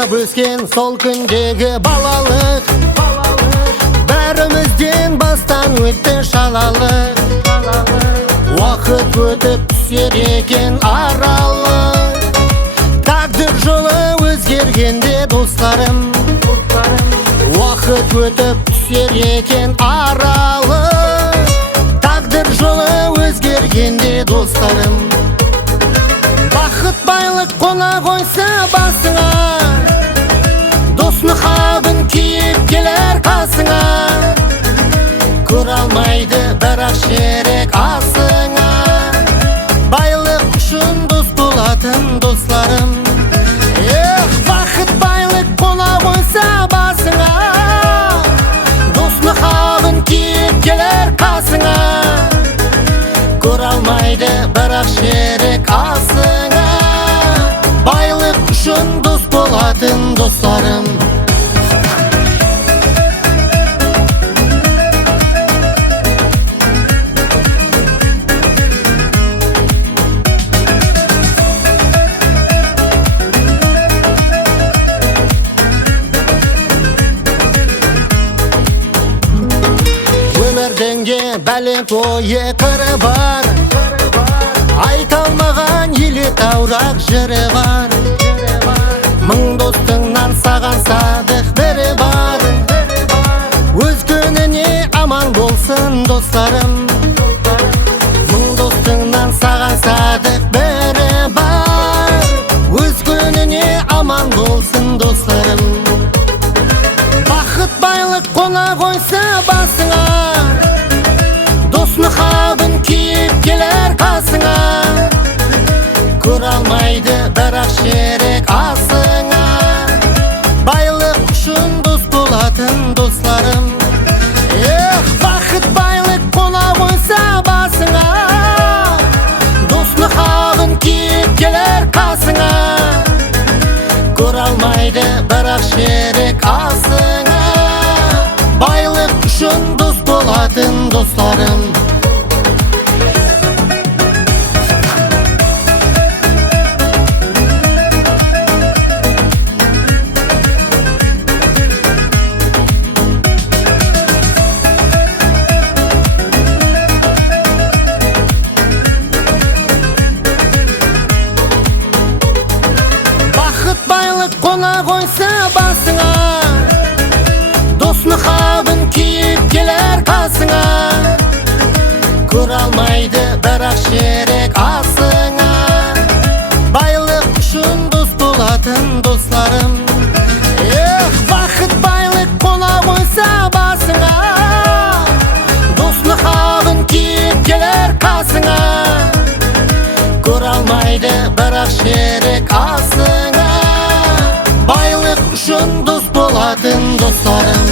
ойнап өскен сол күндегі балалық бәрімізден бастан өтті шалалық. Уақыт өтіп түсер екен аралық, тағдыр жолы өзгергенде достарым. Уақыт өтіп түсер екен аралық, тағдыр жолы өзгергенде достарым. Бақыт байлық қона қойса басыңа, дос нұқабын киіп келер қасыңа. Көре алмайды бірақ шерек асыңа, байлық үшін дос болатын достарым. Бақыт байлық қона қойса басыңа, дос нұқабын киіп келер қасыңа. Көре алмайды бірақ шерек асыңа, байлық үшін дос болатын достарым. Өмірдіңде бәлем ойы қыры бар, айта алмаған елі таурақ жыры бар. Мың достыңнан саған садық бірі бар, өз күніне аман болсын достарым. Мың достыңнан саған садық бірі бар, өз күніне аман болсын достарым. Бақыт байлық қона қойса басыңа, дос нұқабын киіп келер қасыңа. Көре алмайды бірақ шерек асыңа, байлық үшін дос болатын достарым. Бақыт байлық қона қойса басыңа, дос нұқабын киіп келер қасыңа. Көре алмайды бірақ шерек асыңа, байлық үшін дос болатын достарым. Бақыт байлық қона қойса басыңа, дос нұқабын киіп келер қасыңа. Көре алмайды бірақ шерек асыңа, байлық үшін дос болатын достарым. Бақыт байлық қона қойса басыңа, дос нұқабын киіп келер қасыңа. Көре алмайды бірақ шерек асыңа, байлық үшін дос болатын достарым.